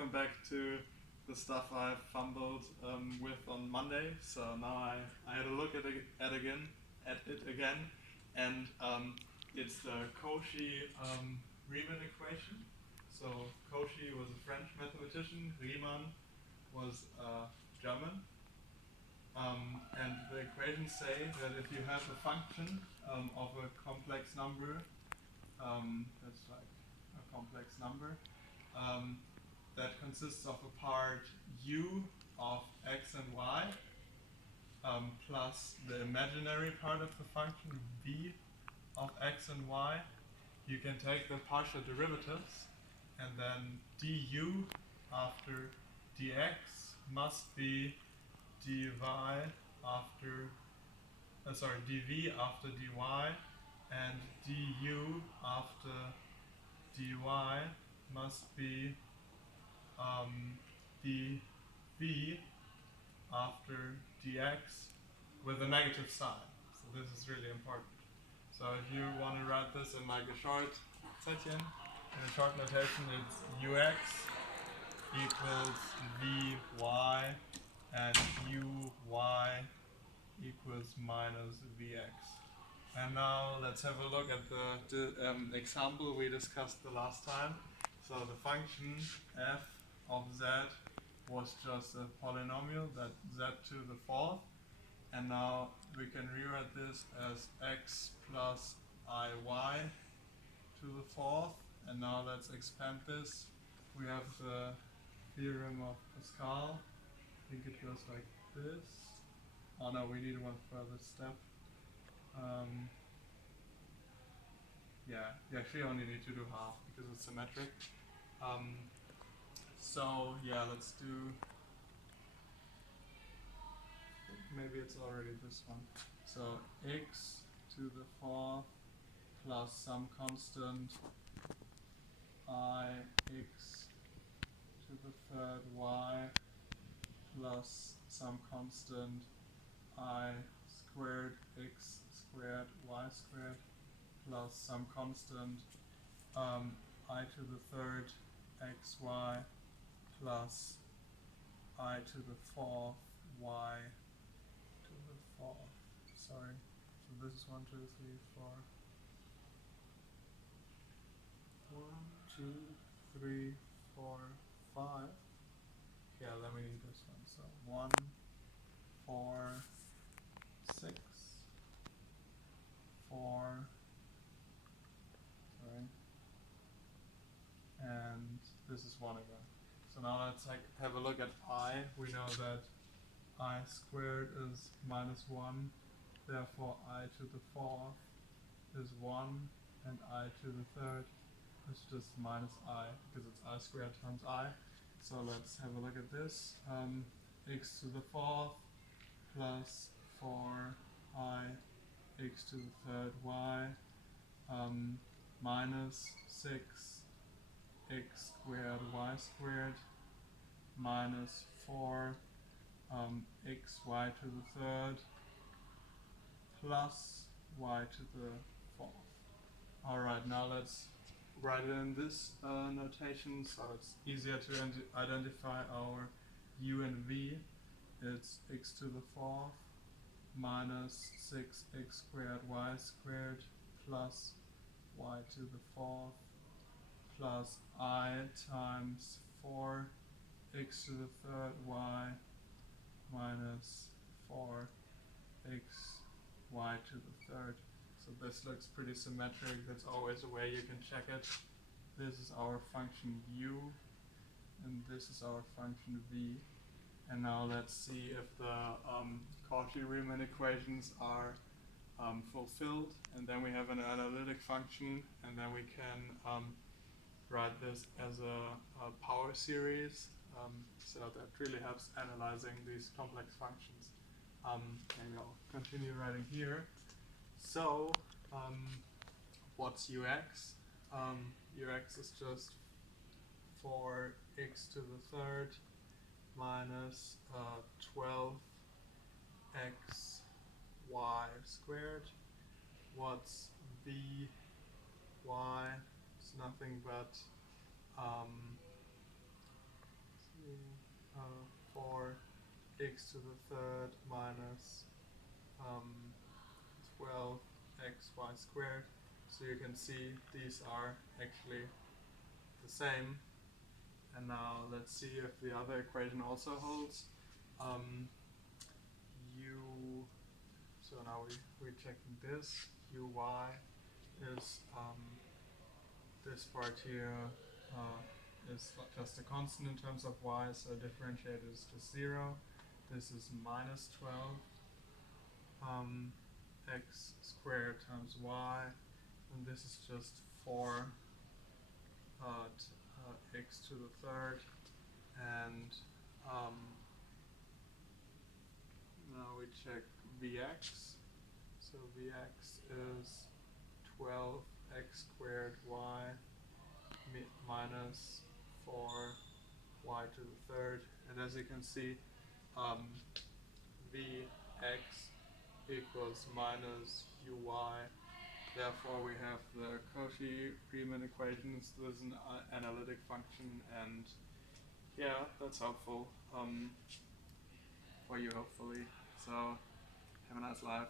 welcome back to the stuff I fumbled with on Monday. So now I had a look at it again, and it's the Cauchy Riemann equation. So Cauchy was a French mathematician, Riemann was German, and the equations say that if you have a function of a complex number, that's like a complex number, that consists of a part u of x and y plus the imaginary part of the function v of x and y. You can take the partial derivatives, and then du after dx must be dy after dv after dy, and du after dy must be dv after dx with a negative sign. So this is really important. So if you want to write this in like a short section, in a short notation, it's ux equals vy and uy equals minus vx. And now let's have a look at the example we discussed the last time. So the function f of z was just a polynomial, that z to the fourth. And now we can rewrite this as x plus iy to the fourth. And now let's expand this. We have the theorem of Pascal. I think it goes like this. Oh no, we need one further step. Yeah, you actually only need to do half because it's symmetric. So yeah, let's do, maybe it's already this one. So x to the fourth plus some constant I x to the third y plus some constant I squared x squared y squared plus some constant I to the third xy plus I to the fourth y to the fourth. Sorry. So this is 1, 2, 3, 4. 1, 2, 3, 4, 5. Yeah, let me need this one. So 1, 4, 6, 4. Sorry. And this is 1 again. So now let's have a look at I. We know that I squared is minus 1. Therefore I to the fourth is 1, and I to the third is just minus I, because it's I squared times I. So let's have a look at this. X to the fourth plus 4i x to the third y minus 6 x squared y squared minus 4 xy to the third plus y to the fourth. Alright, now let's write it in this notation so it's easier to identify our u and v. It's x to the fourth minus 6x squared y squared plus y to the fourth plus I times 4x to the third y minus 4x y to the third. So this looks pretty symmetric. That's always a way you can check it. This is our function u, and this is our function v. And now let's see if the Cauchy Riemann equations are fulfilled. And then we have an analytic function, and then we can write this as a power series. So that really helps analyzing these complex functions. And I'll continue writing here. So, what's ux? Ux is just 4x to the third minus 12x y squared. What's vy? It's nothing but x to the third minus 12xy squared. So you can see these are actually the same. And now let's see if the other equation also holds. So now we're checking this. Uy is this part here is just a constant in terms of y, so differentiate is just 0. This is minus 12 x squared times y, and this is just 4 x to the third, and now we check Vx. So Vx is 12x squared y minus 4y to the third, and as you can see, Vx equals minus uy. Therefore, we have the Cauchy Riemann Equations. This is an analytic function, and yeah, that's helpful for you, hopefully. So, have a nice life.